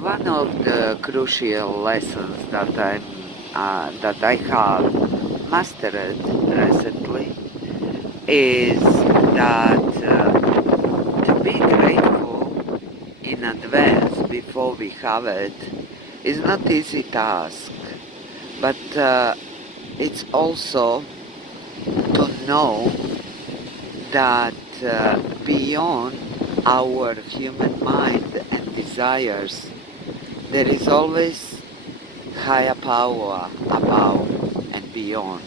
One of the crucial lessons that I have mastered recently is that to be grateful in advance before we have it is not easy task, but it's also to know that beyond our human mind and desires, there is always higher power above and beyond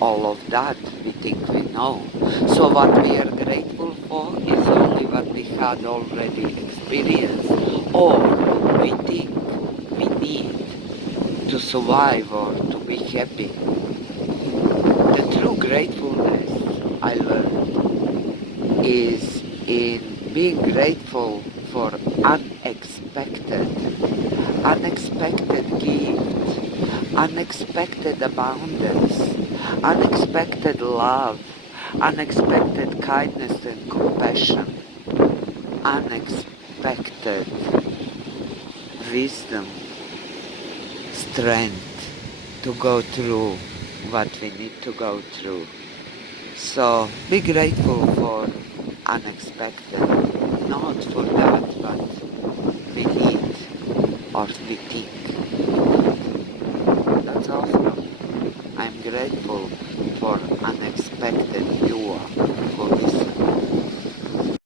all of that we think we know. So what we are grateful for is only what we had already experienced or we think we need to survive or to be happy. The true gratefulness I learned is in being grateful for unexpected gift, unexpected abundance, unexpected love, unexpected kindness and compassion, unexpected wisdom, strength to go through what we need to go through. So be grateful for unexpected, not for that, but we need or we think we need. That's awesome. I'm grateful for unexpected pure